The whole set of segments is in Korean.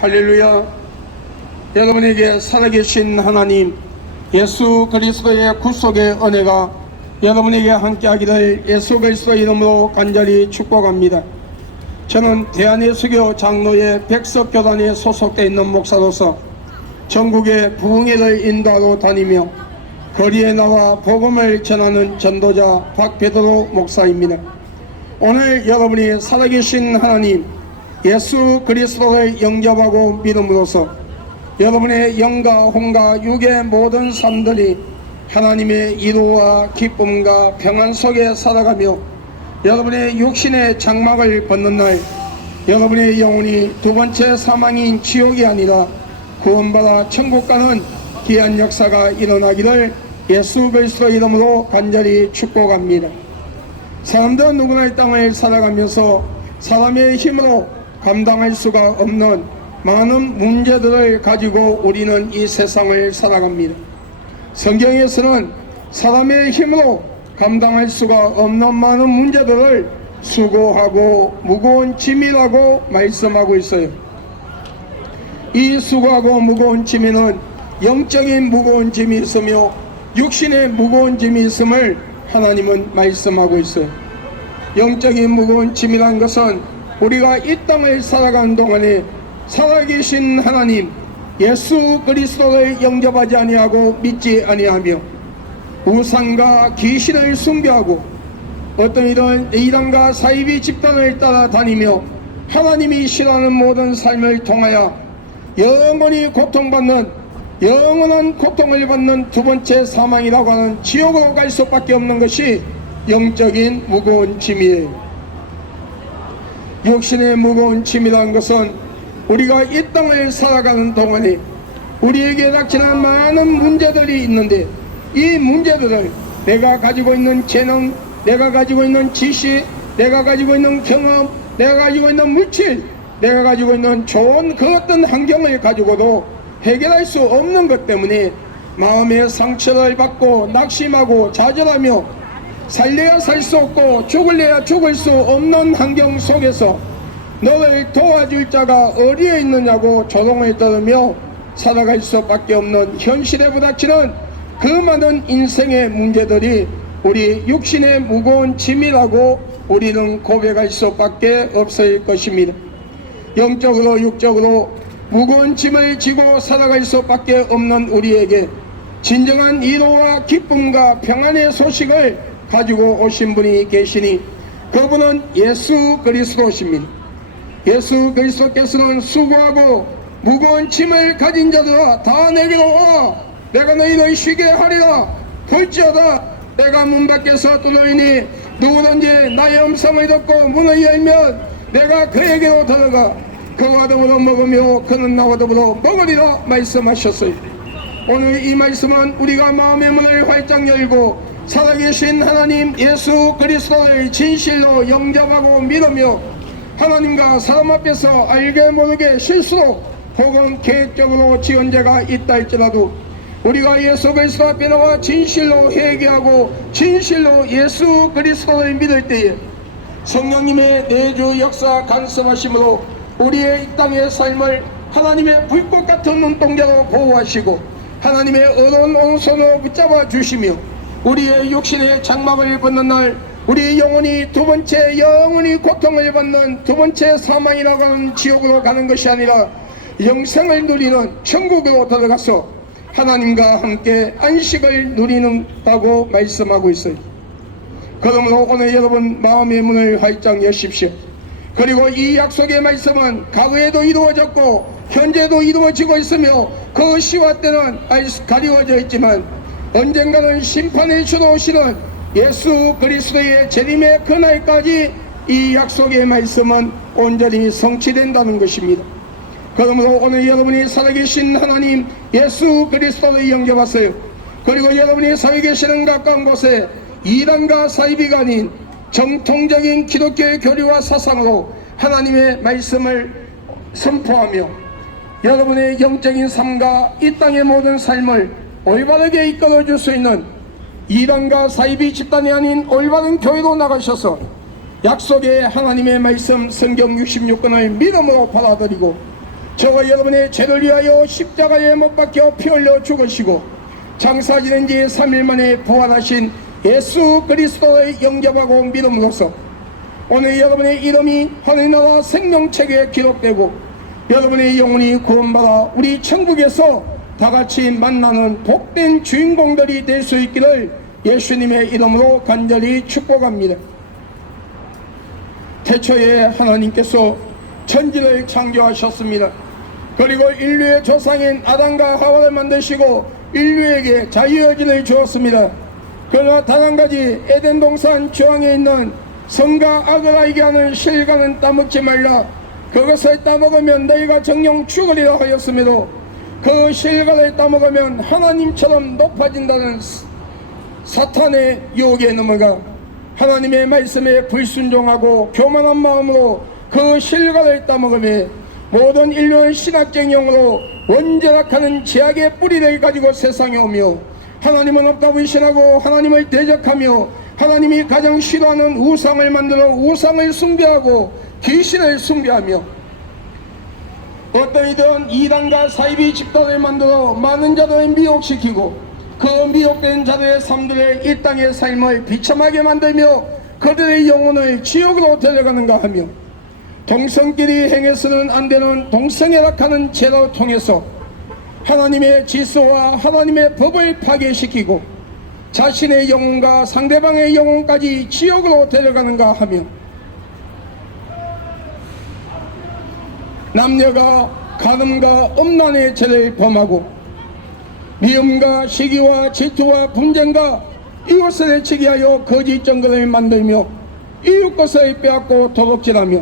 할렐루야. 여러분에게 살아계신 하나님 예수 그리스도의 구속의 은혜가 여러분에게 함께하기를 예수 그리스도의 이름으로 간절히 축복합니다. 저는 대한예수교 장로의 백석교단에 소속되어 있는 목사로서 전국의 부흥회를 인도하러 다니며 거리에 나와 복음을 전하는 전도자 박베드로 목사입니다. 오늘 여러분이 살아계신 하나님 예수 그리스도를 영접하고 믿음으로써 여러분의 영과 혼과 육의 모든 삶들이 하나님의 이루와 기쁨과 평안 속에 살아가며 여러분의 육신의 장막을 벗는 날 여러분의 영혼이 두 번째 사망인 지옥이 아니라 구원받아 천국 가는 귀한 역사가 일어나기를 예수 그리스도 이름으로 간절히 축복합니다. 사람들은 누구나 이 땅을 살아가면서 사람의 힘으로 감당할 수가 없는 많은 문제들을 가지고 우리는 이 세상을 살아갑니다. 성경에서는 사람의 힘으로 감당할 수가 없는 많은 문제들을 수고하고 무거운 짐이라고 말씀하고 있어요. 이 수고하고 무거운 짐에는 영적인 무거운 짐이 있으며 육신의 무거운 짐이 있음을 하나님은 말씀하고 있어요. 영적인 무거운 짐이란 것은 우리가 이 땅을 살아가는 동안에 살아계신 하나님 예수 그리스도를 영접하지 아니하고 믿지 아니하며 우상과 귀신을 숭배하고 어떤 이런 이단과 사이비 집단을 따라다니며 하나님이 싫어하는 모든 삶을 통하여 영원히 고통받는 영원한 고통을 받는 두 번째 사망이라고 하는 지옥으로 갈 수밖에 없는 것이 영적인 무거운 짐이에요. 육신의 무거운 짐이라는 것은 우리가 이 땅을 살아가는 동안에 우리에게 닥치는 많은 문제들이 있는데 이 문제들을 내가 가지고 있는 재능, 내가 가지고 있는 지식, 내가 가지고 있는 경험, 내가 가지고 있는 물질, 내가 가지고 있는 좋은 그 어떤 환경을 가지고도 해결할 수 없는 것 때문에 마음의 상처를 받고 낙심하고 좌절하며 살려야 살 수 없고 죽을래야 죽을 수 없는 환경 속에서 너를 도와줄 자가 어디에 있느냐고 조롱을 들으며 살아갈 수밖에 없는 현실에 부닥치는 그 많은 인생의 문제들이 우리 육신의 무거운 짐이라고 우리는 고백할 수밖에 없을 것입니다. 영적으로 육적으로 무거운 짐을 지고 살아갈 수밖에 없는 우리에게 진정한 위로와 기쁨과 평안의 소식을 가지고 오신 분이 계시니 그분은 예수 그리스도십니다. 예수 그리스도께서는 수고하고 무거운 짐을 가진 자들아 다 내게로 와 내가 너희를 쉬게 하리라. 볼지어다 내가 문 밖에서 두드리니 누구든지 나의 음성을 듣고 문을 열면 내가 그에게로 들어가 그와 더불어 먹으며 그는 나와 더불어 먹으리라 말씀하셨어요. 오늘 이 말씀은 우리가 마음의 문을 활짝 열고 살아계신 하나님 예수 그리스도를 진실로 영접하고 믿으며 하나님과 사람 앞에서 알게 모르게 실수로 혹은 계획적으로 지은 죄가 있다 할지라도 우리가 예수 그리스도 앞에 나와 진실로 회개하고 진실로 예수 그리스도를 믿을 때에 성령님의 내주 역사 간섭하심으로 우리의 이 땅의 삶을 하나님의 불꽃 같은 눈동자로 보호하시고 하나님의 어두운 오른손으로 붙잡아 주시며 우리의 육신의 장막을 벗는 날 우리 영혼이 두 번째 영원히 고통을 받는 두 번째 사망이라고 하는 지옥으로 가는 것이 아니라 영생을 누리는 천국으로 들어가서 하나님과 함께 안식을 누리는다고 말씀하고 있어요. 그러므로 오늘 여러분 마음의 문을 활짝 여십시오. 그리고 이 약속의 말씀은 과거에도 이루어졌고 현재도 이루어지고 있으며 그 시와 때는 가리워져 있지만 언젠가는 심판의 주로 오시는 예수 그리스도의 재림의 그날까지 이 약속의 말씀은 온전히 성취된다는 것입니다. 그러므로 오늘 여러분이 살아계신 하나님 예수 그리스도를 영접하세요. 그리고 여러분이 살아 계시는 가까운 곳에 이단과 사이비가 아닌 정통적인 기독교의 교리와 사상으로 하나님의 말씀을 선포하며 여러분의 영적인 삶과 이 땅의 모든 삶을 올바르게 이끌어줄 수 있는 이단과 사이비 집단이 아닌 올바른 교회로 나가셔서 약속의 하나님의 말씀 성경 66권을 믿음으로 받아들이고 저와 여러분의 죄를 위하여 십자가에 못 박혀 피 흘려 죽으시고 장사 지낸 지 3일 만에 부활하신 예수 그리스도를 영접하고 믿음으로써 오늘 여러분의 이름이 하늘의 나라 생명책에 기록되고 여러분의 영혼이 구원받아 우리 천국에서 다같이 만나는 복된 주인공들이 될 수 있기를 예수님의 이름으로 간절히 축복합니다. 태초에 하나님께서 천지를 창조하셨습니다. 그리고 인류의 조상인 아담과 하와를 만드시고 인류에게 자유의지를 주었습니다. 그러나 단 한 가지 에덴 동산 중앙에 있는 선과 악을 알게 하는 실과는 따먹지 말라. 그것을 따먹으면 너희가 정녕 죽으리라 하였으므로 그 실과를 따먹으면 하나님처럼 높아진다는 사탄의 유혹에 넘어가 하나님의 말씀에 불순종하고 교만한 마음으로 그 실과를 따먹으며 모든 인류는 신학적 영으로 원죄락하는 죄악의 뿌리를 가지고 세상에 오며 하나님은 없다고 의심하고 하나님을 대적하며 하나님이 가장 싫어하는 우상을 만들어 우상을 숭배하고 귀신을 숭배하며 어떤 이들은 이단과 사이비 집단을 만들어 많은 자들을 미혹시키고 그 미혹된 자들의 삶들의 이 땅의 삶을 비참하게 만들며 그들의 영혼을 지옥으로 데려가는가 하며 동성끼리 행해서는 안 되는 동성애락하는 죄를 통해서 하나님의 질서와 하나님의 법을 파괴시키고 자신의 영혼과 상대방의 영혼까지 지옥으로 데려가는가 하며 남녀가 간음과 음란의 죄를 범하고 미움과 시기와 질투와 분쟁과 이웃을 해치게 하여 거짓 증거를 만들며 이웃 것을 빼앗고 도둑질하며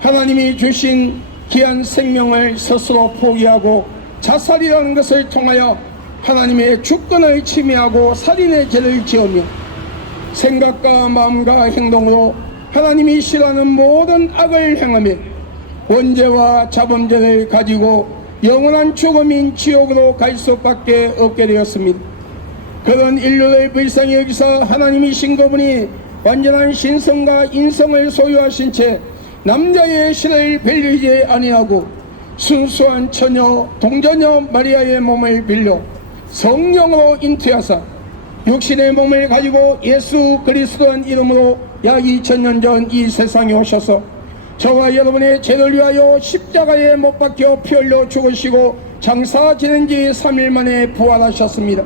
하나님이 주신 귀한 생명을 스스로 포기하고 자살이라는 것을 통하여 하나님의 주권을 침해하고 살인의 죄를 지으며 생각과 마음과 행동으로 하나님이 싫어하는 모든 악을 행하며 원죄와 자범죄를 가지고 영원한 죽음인 지옥으로 갈 수밖에 없게 되었습니다. 그런 인류를 불쌍히 여기서 하나님이신 그분이 완전한 신성과 인성을 소유하신 채 남자의 신을 빌리지 아니하고 순수한 처녀 동자녀 마리아의 몸을 빌려 성령으로 잉태하사 육신의 몸을 가지고 예수 그리스도란 이름으로 약 2000년 전 이 세상에 오셔서 저와 여러분의 죄를 위하여 십자가에 못 박혀 피 흘려 죽으시고 장사 지낸 지 3일 만에 부활하셨습니다.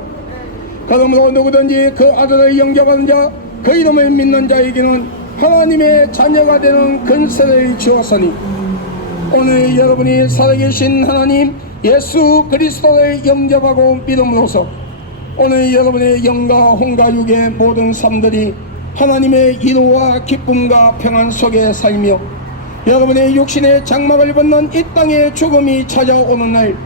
그러므로 누구든지 그 아들을 영접하는 자 그 이름을 믿는 자에게는 하나님의 자녀가 되는 권세를 주었으니 오늘 여러분이 살아계신 하나님 예수 그리스도를 영접하고 믿음으로써 오늘 여러분의 영과 혼과 육의 모든 삶들이 하나님의 위로와 기쁨과 평안 속에 살며 여러분의 육신의 장막을 벗는 이 땅의 죽음이 찾아오는 날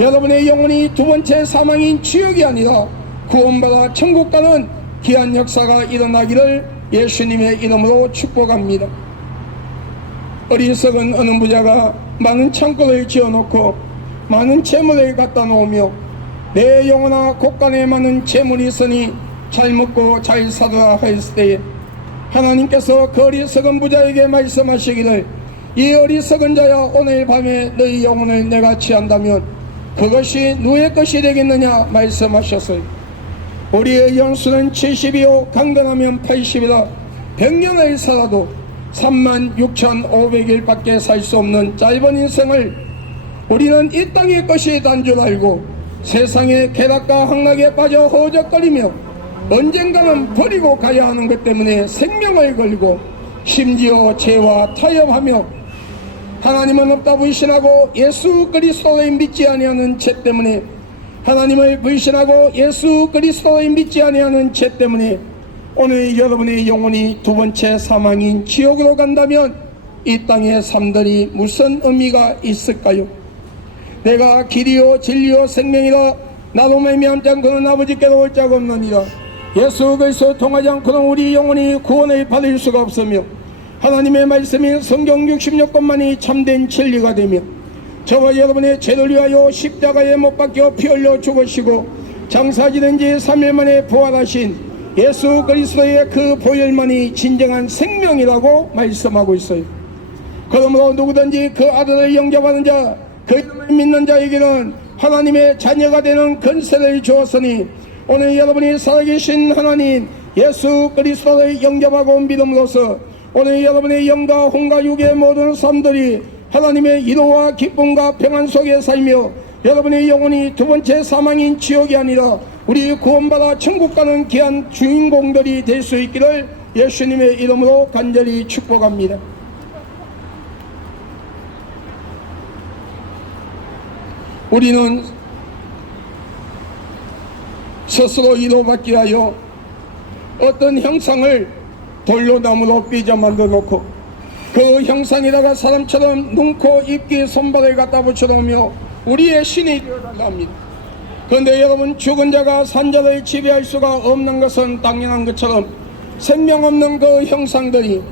여러분의 영혼이 두 번째 사망인 지옥이 아니라 구원받아 천국 가는 귀한 역사가 일어나기를 예수님의 이름으로 축복합니다. 어리석은 어느 부자가 많은 창고를 지어놓고 많은 재물을 갖다 놓으며 내 영혼아 곳간에 많은 재물이 있으니 잘 먹고 잘 살아라 하였을 때에 하나님께서 그 어리석은 부자에게 말씀하시기를 이 어리석은 자야 오늘 밤에 너희 영혼을 내가 취한다면 그것이 누구의 것이 되겠느냐 말씀하셨어요. 우리의 영수는 70이요 강건하면 80이라 100년을 살아도 36,500일밖에 살 수 없는 짧은 인생을 우리는 이 땅의 것이 단 줄 알고 세상의 쾌락과 향락에 빠져 허적거리며 언젠가는 버리고 가야 하는 것 때문에 생명을 걸고 심지어 죄와 타협하며 하나님은 없다 불신하고 예수 그리스도를 믿지 아니하는 죄 때문에 하나님을 불신하고 예수 그리스도를 믿지 아니하는 죄 때문에 오늘 여러분의 영혼이 두 번째 사망인 지옥으로 간다면 이 땅의 삶들이 무슨 의미가 있을까요? 내가 길이요 진리요 생명이라 나로 말미암지 않고는 아버지께로 올 자가 없느니라. 예수 그리스도 통하지 않고는 우리 영혼이 구원을 받을 수가 없으며 하나님의 말씀이 성경 66권만이 참된 진리가 되며 저와 여러분의 죄를 위하여 십자가에 못 박혀 피 흘려 죽으시고 장사 지낸 지 3일 만에 부활하신 예수 그리스도의 그 보혈만이 진정한 생명이라고 말씀하고 있어요. 그러므로 누구든지 그 아들을 영접하는 자 믿는 자에게는 하나님의 자녀가 되는 권세를 주었으니 오늘 여러분이 살아계신 하나님 예수 그리스도를 영접하고 믿음으로써 오늘 여러분의 영과 혼과 육의 모든 삶들이 하나님의 위로와 기쁨과 평안 속에 살며 여러분의 영혼이 두 번째 사망인 지옥이 아니라 우리 구원받아 천국 가는 귀한 주인공들이 될 수 있기를 예수님의 이름으로 간절히 축복합니다. 우리는 스스로 위로받기 위하여 어떤 형상을 돌로 나무로 삐져 만들어 놓고 그 형상에다가 사람처럼 눈, 코, 입, 귀, 손발을 갖다 붙여놓으며 우리의 신이 되어달라 합니다. 그런데 여러분, 죽은 자가 산 자를 지배할 수가 없는 것은 당연한 것처럼 생명 없는 그 형상들이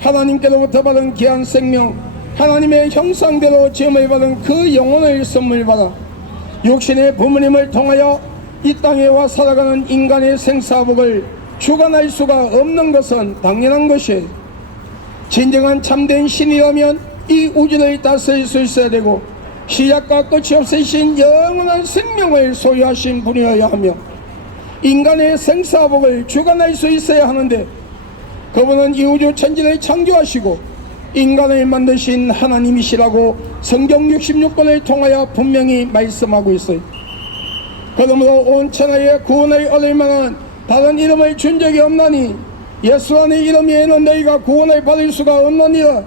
하나님께로부터 받은 귀한 생명, 하나님의 형상대로 지음을 받은 그 영혼을 선물 받아 육신의 부모님을 통하여 이 땅에 와 살아가는 인간의 생사복을 주관할 수가 없는 것은 당연한 것이에요. 진정한 참된 신이라면 이 우주를 다스릴 수 있어야 되고 시작과 끝이 없으신 영원한 생명을 소유하신 분이어야 하며 인간의 생사복을 주관할 수 있어야 하는데 그분은 이 우주 천지를 창조하시고 인간을 만드신 하나님이시라고 성경 66권을 통하여 분명히 말씀하고 있어요. 그러므로 온 천하에 구원을 얻을 만한 다른 이름을 준 적이 없나니 예수라는 이름 외에는 너희가 구원을 받을 수가 없느니라.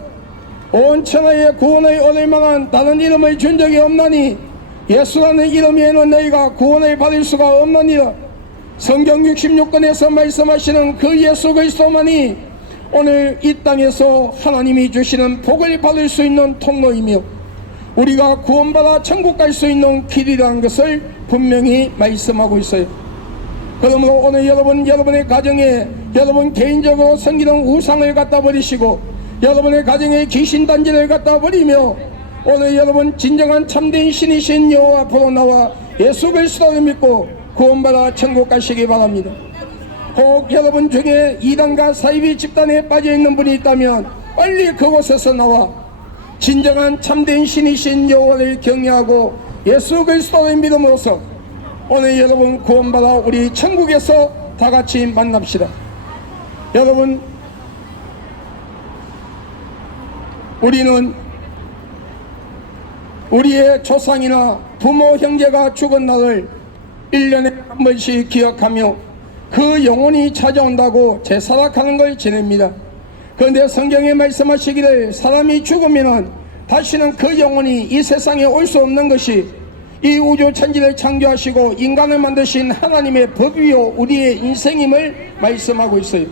온 천하에 구원을 얻을 만한 다른 이름을 준 적이 없나니 예수라는 이름 외에는 너희가 구원을 받을 수가 없느니라. 성경 66권에서 말씀하시는 그 예수 그리스도만이 오늘 이 땅에서 하나님이 주시는 복을 받을 수 있는 통로이며 우리가 구원받아 천국 갈 수 있는 길이라는 것을 분명히 말씀하고 있어요. 그러므로 오늘 여러분의 가정에 여러분 개인적으로 섬기는 우상을 갖다 버리시고 여러분의 가정에 귀신단지를 갖다 버리며 오늘 여러분 진정한 참된 신이신 여호와 앞으로 나와 예수 그리스도를 믿고 구원받아 천국 가시기 바랍니다. 혹 여러분 중에 이단과 사이비 집단에 빠져있는 분이 있다면 빨리 그곳에서 나와 진정한 참된 신이신 여호와를 경외하고 예수 그리스도를 믿음으로써 오늘 여러분 구원받아 우리 천국에서 다같이 만납시다. 여러분, 우리는 우리의 조상이나 부모 형제가 죽은 날을 1년에 한 번씩 기억하며 그 영혼이 찾아온다고 제사락하는 걸 지냅니다. 그런데 성경에 말씀하시기를 사람이 죽으면 다시는 그 영혼이 이 세상에 올 수 없는 것이 이 우주 천지를 창조하시고 인간을 만드신 하나님의 법이요 우리의 인생임을 말씀하고 있어요.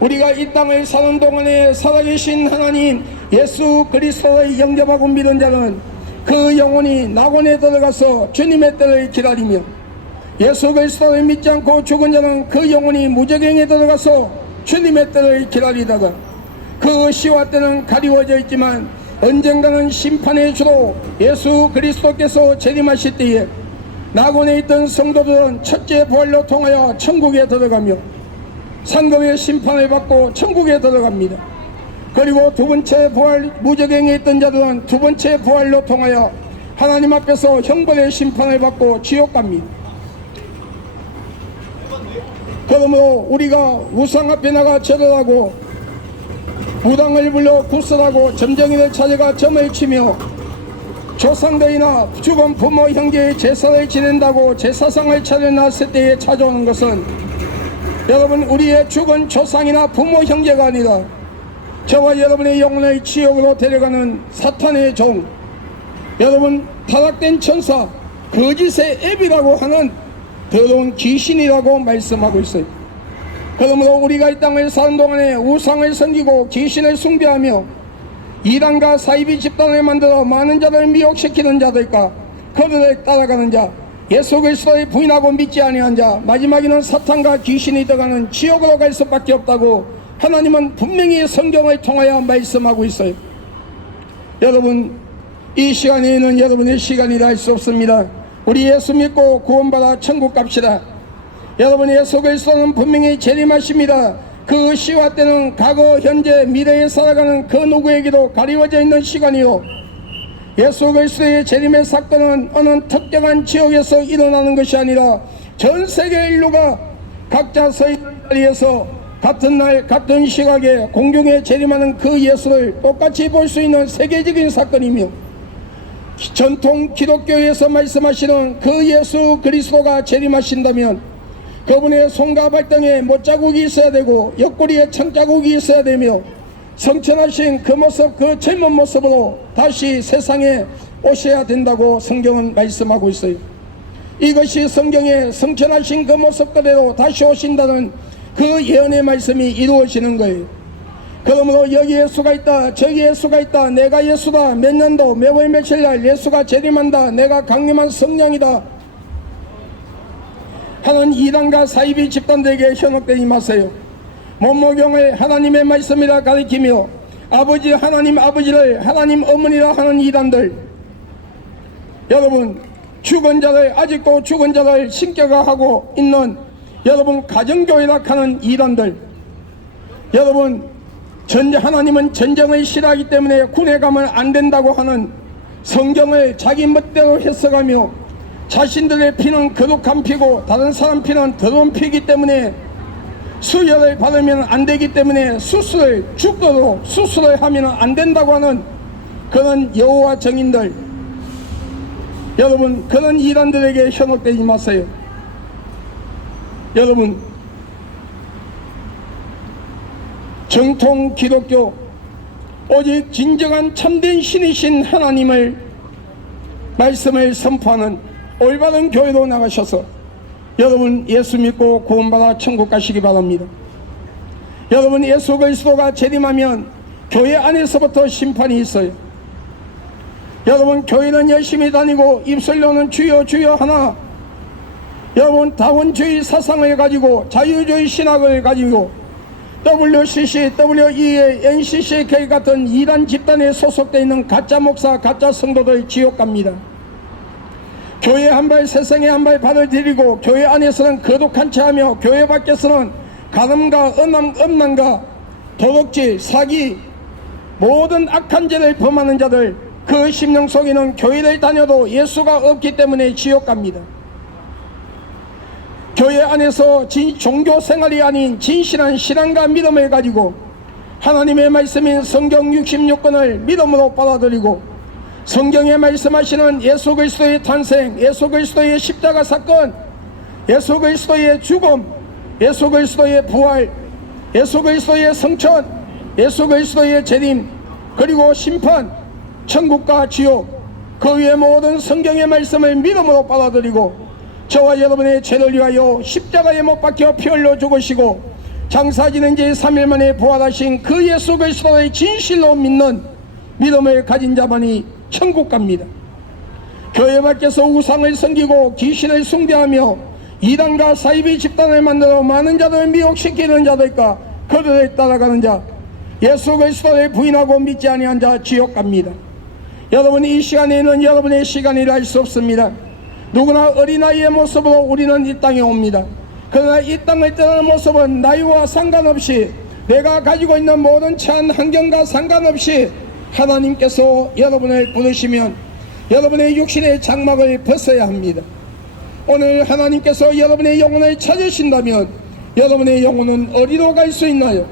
우리가 이 땅을 사는 동안에 살아계신 하나님 예수 그리스도를 영접하고 믿은 자는 그 영혼이 낙원에 들어가서 주님의 때를 기다리며 예수 그리스도를 믿지 않고 죽은 자는 그 영혼이 무저갱에 들어가서 주님의 때를 기다리다가 그 시와 때는 가리워져 있지만 언젠가는 심판의 주로 예수 그리스도께서 재림하실 때에 낙원에 있던 성도들은 첫째 부활로 통하여 천국에 들어가며 상급의 심판을 받고 천국에 들어갑니다. 그리고 두 번째 부활 무저갱에 있던 자들은 두 번째 부활로 통하여 하나님 앞에서 형벌의 심판을 받고 지옥 갑니다. 그러므로 우리가 우상 앞에 나가 절을 무당을 불러 구슬하고 점쟁이를 찾아가 점을 치며 조상들이나 죽은 부모 형제의 제사를 지낸다고 제사상을 차려놨을 때에 찾아오는 것은 여러분 우리의 죽은 조상이나 부모 형제가 아니라 저와 여러분의 영혼을 지옥으로 데려가는 사탄의 종, 여러분 타락된 천사, 거짓의 앱이라고 하는 더러운 귀신이라고 말씀하고 있어요. 그러므로 우리가 이 땅을 사는 동안에 우상을 섬기고 귀신을 숭배하며 이단과 사이비 집단을 만들어 많은 자를 미혹시키는 자들과 그들을 따라가는 자, 예수 그리스도를 부인하고 믿지 아니한 자, 마지막에는 사탄과 귀신이 들어가는 지옥으로 갈 수밖에 없다고 하나님은 분명히 성경을 통하여 말씀하고 있어요. 여러분, 이 시간에는 여러분의 시간이라 할 수 없습니다. 우리 예수 믿고 구원받아 천국 갑시다. 여러분, 예수 그리스도는 분명히 재림하십니다. 그 시와 때는 과거, 현재, 미래에 살아가는 그 누구에게도 가리워져 있는 시간이요 예수 그리스도의 재림의 사건은 어느 특정한 지역에서 일어나는 것이 아니라 전 세계 인류가 각자 서 있는 자리에서 같은 날 같은 시각에 공중에 재림하는 그 예수를 똑같이 볼 수 있는 세계적인 사건이며, 전통 기독교에서 말씀하시는 그 예수 그리스도가 재림하신다면 그분의 손과 발등에 못자국이 있어야 되고 옆구리에 천자국이 있어야 되며 성천하신 그 모습, 그 젊은 모습으로 다시 세상에 오셔야 된다고 성경은 말씀하고 있어요. 이것이 성경에 성천하신 그 모습 그대로 다시 오신다는 그 예언의 말씀이 이루어지는 거예요. 그러므로 여기 예수가 있다, 저기 예수가 있다, 내가 예수다, 몇 년도 몇월 며칠날 예수가 재림한다, 내가 강림한 성령이다 하는 이단과 사이비 집단들에게 현혹되지 마세요. 모모경을 하나님의 말씀이라 가리키며 아버지 하나님 아버지를 하나님 어머니라 하는 이단들, 여러분 죽은 자를, 아직도 죽은 자를 신격화하고 있는 여러분 가정교회라 하는 이단들, 여러분 하나님은 전쟁을 싫어하기 때문에 군에 가면 안 된다고 하는 성경을 자기 멋대로 해석하며 자신들의 피는 거룩한 피고 다른 사람 피는 더러운 피이기 때문에 수혈을 받으면 안 되기 때문에 죽도록 수술을 하면 안 된다고 하는 그런 여호와 증인들, 여러분 그런 이단들에게 현혹되지 마세요. 여러분 정통 기독교 오직 진정한 참된 신이신 하나님을 말씀을 선포하는 올바른 교회로 나가셔서 여러분 예수 믿고 구원받아 천국 가시기 바랍니다. 여러분 예수 그리스도가 재림하면 교회 안에서부터 심판이 있어요. 여러분 교회는 열심히 다니고 입술로는 주여 주여 하나 여러분 다원주의 사상을 가지고 자유주의 신학을 가지고 WCC, WEA, NCCK 같은 이단 집단에 소속되어 있는 가짜 목사, 가짜 성도들 지옥 갑니다. 교회 한 발 세상에 한 발 발을 들이고 교회 안에서는 거룩한 체하며 교회 밖에서는 가늠과 음란과 도둑질, 사기, 모든 악한 죄를 범하는 자들, 그 심령 속에는 교회를 다녀도 예수가 없기 때문에 지옥 갑니다. 교회 안에서 종교 생활이 아닌 진실한 신앙과 믿음을 가지고 하나님의 말씀인 성경 66권을 믿음으로 받아들이고 성경에 말씀하시는 예수 그리스도의 탄생, 예수 그리스도의 십자가 사건, 예수 그리스도의 죽음, 예수 그리스도의 부활, 예수 그리스도의 성천, 예수 그리스도의 재림, 그리고 심판, 천국과 지옥, 그 위에 모든 성경의 말씀을 믿음으로 받아들이고 저와 여러분의 죄를 위하여 십자가에 못 박혀 피 흘려 죽으시고 장사 지낸 지 3일 만에 부활하신 그 예수 그리스도의 진실로 믿는 믿음을 가진 자만이 천국 갑니다. 교회 밖에서 우상을 섬기고 귀신을 숭배하며 이단과 사이비 집단을 만들어 많은 자들을 미혹시키는 자들과 그들을 따라가는 자, 예수 그리스도를 부인하고 믿지 아니한 자 지옥 갑니다. 여러분 이 시간에는 여러분의 시간이라 할 수 없습니다. 누구나 어린아이의 모습으로 우리는 이 땅에 옵니다. 그러나 이 땅을 떠나는 모습은 나이와 상관없이 내가 가지고 있는 모든 처한 환경과 상관없이 하나님께서 여러분을 부르시면 여러분의 육신의 장막을 벗어야 합니다. 오늘 하나님께서 여러분의 영혼을 찾으신다면 여러분의 영혼은 어디로 갈 수 있나요?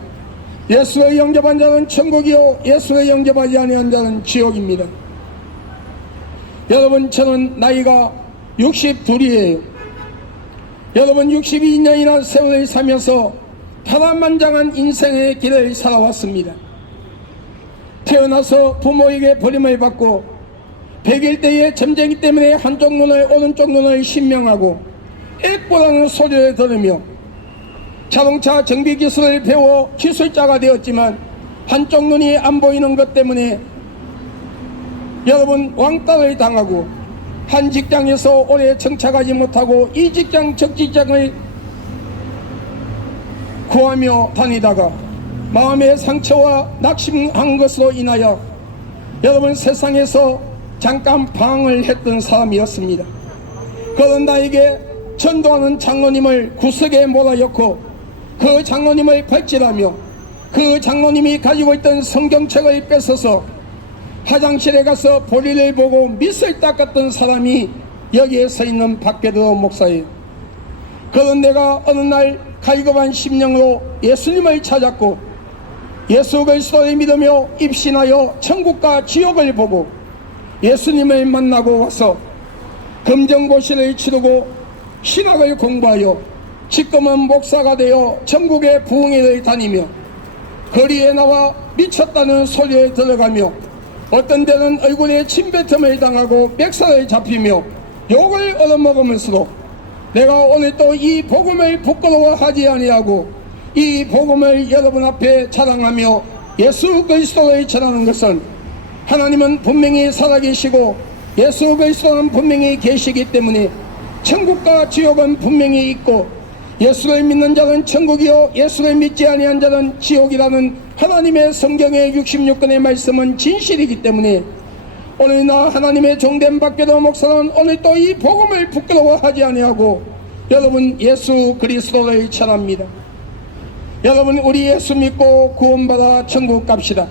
예수를 영접한 자는 천국이요 예수를 영접하지 아니한 자는 지옥입니다. 여러분 저는 나이가 62이에요. 여러분 62년이나 세월을 살면서 파란만장한 인생의 길을 살아왔습니다. 태어나서 부모에게 버림을 받고 100일 때의 점쟁이 때문에 한쪽 눈을 오른쪽 눈을 신명하고 액보라는 소리를 들으며 자동차 정비기술을 배워 기술자가 되었지만 한쪽 눈이 안 보이는 것 때문에 여러분 왕따를 당하고 한 직장에서 오래 정착하지 못하고 이 직장 저 직장을 구하며 다니다가 마음의 상처와 낙심한 것으로 인하여 여러분 세상에서 잠깐 방황을 했던 사람이었습니다. 그런 나에게 전도하는 장로님을 구석에 몰아넣고 그 장로님을 발질하며 그 장로님이 가지고 있던 성경책을 뺏어서 화장실에 가서 볼일을 보고 밑을 닦았던 사람이 여기에 서 있는 박베드로 목사예요. 그런 내가 어느 날 가이급한 심령으로 예수님을 찾았고 예수 그리스도를 믿으며 입신하여 천국과 지옥을 보고 예수님을 만나고 와서 검정고시를 치르고 신학을 공부하여 지금은 목사가 되어 전국의 부흥회를 다니며 거리에 나와 미쳤다는 소리에 들어가며 어떤 때는 얼굴에 침뱉음을 당하고 멱살을 잡히며 욕을 얻어먹으면서도 내가 오늘 또 이 복음을 부끄러워하지 아니하고 이 복음을 여러분 앞에 자랑하며 예수 그리스도를 전하는 것은 하나님은 분명히 살아계시고 예수 그리스도는 분명히 계시기 때문에 천국과 지옥은 분명히 있고 예수를 믿는 자는 천국이요 예수를 믿지 아니한 자는 지옥이라는 하나님의 성경의 66권의 말씀은 진실이기 때문에 오늘 나 하나님의 종된 박베드 목사는 오늘 또 이 복음을 부끄러워하지 아니하고 여러분 예수 그리스도를 전합니다. 여러분 우리 예수 믿고 구원받아 천국 갑시다.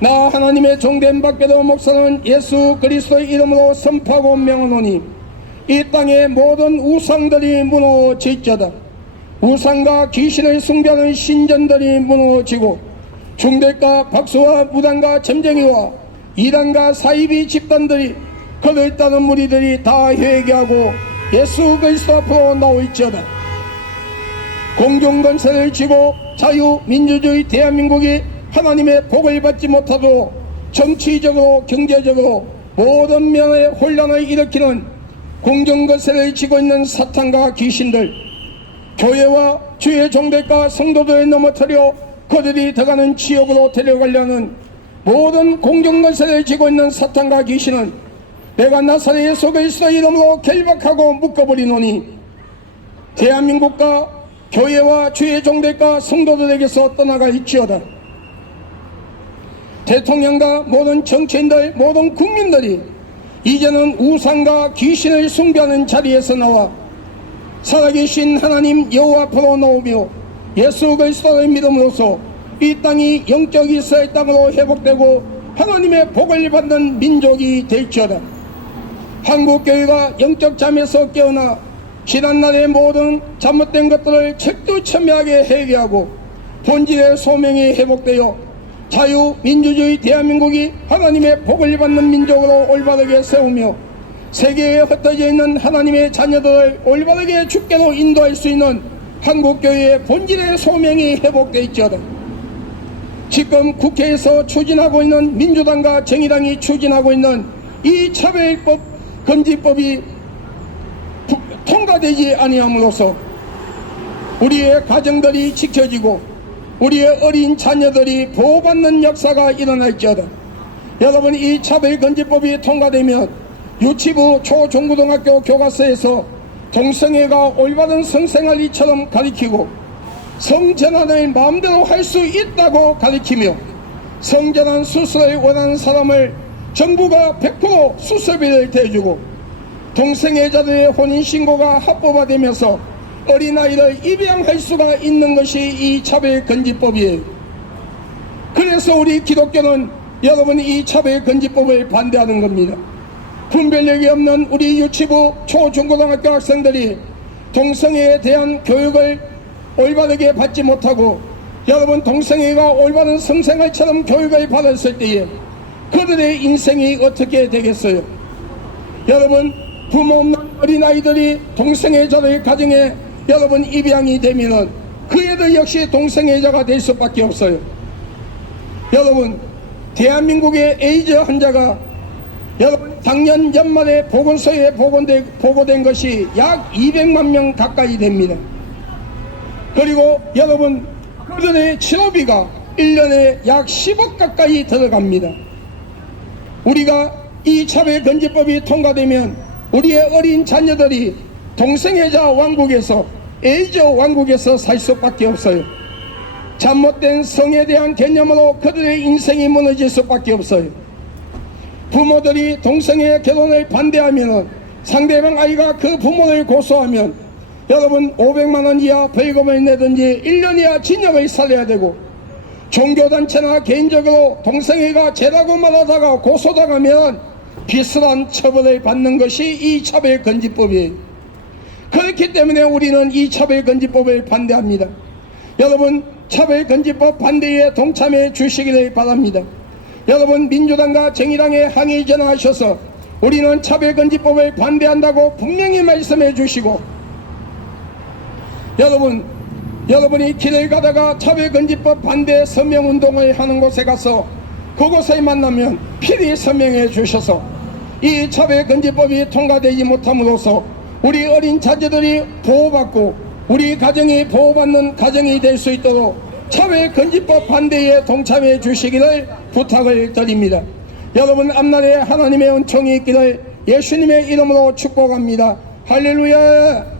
나 하나님의 종된 박베드 목사는 예수 그리스도의 이름으로 선포하고 명하노니 이 땅의 모든 우상들이 무너질지어다. 우상과 귀신을 숭배하는 신전들이 무너지고 중대과 박수와 무당과 점쟁이와 이단과 사이비 집단들이 그를 따르는 무리들이 다 회개하고 예수 그리스도 앞으로 나올지어다. 공중건세를 쥐고 자유민주주의 대한민국이 하나님의 복을 받지 못하도록 정치적으로 경제적으로 모든 면의 혼란을 일으키는 공중건세를 쥐고 있는 사탄과 귀신들, 교회와 주의 종들과 성도들을 넘어뜨려 그들이 들어가는 지옥으로 데려가려는 모든 공중건세를 쥐고 있는 사탄과 귀신은 내가 나사렛 예수 그리스도 이름으로 결박하고 묶어버리노니 대한민국과 교회와 주의 종들과 성도들에게서 떠나갈지어다. 대통령과 모든 정치인들 모든 국민들이 이제는 우상과 귀신을 숭배하는 자리에서 나와 살아계신 하나님 여호와 앞으로 나오며 예수 그리스도를 믿음으로써 이 땅이 영적 이스라엘 땅으로 회복되고 하나님의 복을 받는 민족이 될지어다. 한국교회가 영적 잠에서 깨어나 지난날의 모든 잘못된 것들을 철두철미하게 회개하고 본질의 소명이 회복되어 자유민주주의 대한민국이 하나님의 복을 받는 민족으로 올바르게 세우며 세계에 흩어져 있는 하나님의 자녀들을 올바르게 주께로 인도할 수 있는 한국교회의 본질의 소명이 회복되었지어다. 지금 국회에서 추진하고 있는 민주당과 정의당이 추진하고 있는 이 차별법 금지법이 통과되지 아니함으로써 우리의 가정들이 지켜지고 우리의 어린 자녀들이 보호받는 역사가 일어날지어다. 여러분 이 차별금지법이 통과되면 유치부 초중고등학교 교과서에서 동성애가 올바른 성생활이처럼 가리키고 성전환을 마음대로 할 수 있다고 가리키며 성전환 수술을 원하는 사람을 정부가 100% 수술비를 대주고 동성애자들의 혼인신고가 합법화되면서 어린아이를 입양할 수가 있는 것이 이 차별금지법이에요. 그래서 우리 기독교는 여러분 이 차별금지법을 반대하는 겁니다. 분별력이 없는 우리 유치부 초중고등학교 학생들이 동성애에 대한 교육을 올바르게 받지 못하고 여러분 동성애가 올바른 성생활처럼 교육을 받았을 때에 그들의 인생이 어떻게 되겠어요? 여러분 부모 없는 어린아이들이 동성애자의 가정에 여러분 입양이 되면은 그 애들 역시 동성애자가 될 수밖에 없어요. 여러분 대한민국의 에이즈 환자가 여러분 작년 연말에 보건소에 보고된 것이 약 200만 명 가까이 됩니다. 그리고 여러분 그들의 치료비가 1년에 약 10억 가까이 들어갑니다. 우리가 이 차별금지법이 통과되면 우리의 어린 자녀들이 동성애자 왕국에서 에이즈 왕국에서 살 수밖에 없어요. 잘못된 성에 대한 개념으로 그들의 인생이 무너질 수밖에 없어요. 부모들이 동성애 결혼을 반대하면 상대방 아이가 그 부모를 고소하면 여러분 500만 원 이하 벌금을 내든지 1년 이하 징역을 살려야 되고 종교단체나 개인적으로 동성애가 죄라고 말하다가 고소당하면 비슷한 처벌을 받는 것이 이 차별금지법이에요. 그렇기 때문에 우리는 이 차별금지법을 반대합니다. 여러분, 차별금지법 반대에 동참해 주시기를 바랍니다. 여러분, 민주당과 정의당에 항의 전화하셔서 우리는 차별금지법을 반대한다고 분명히 말씀해 주시고, 여러분이 길을 가다가 차별금지법 반대 서명운동을 하는 곳에 가서 그곳에 만나면 필히 서명해 주셔서 이 차별금지법이 통과되지 못함으로써 우리 어린 자녀들이 보호받고 우리 가정이 보호받는 가정이 될 수 있도록 차별금지법 반대에 동참해 주시기를 부탁을 드립니다. 여러분, 앞날에 하나님의 은총이 있기를 예수님의 이름으로 축복합니다. 할렐루야.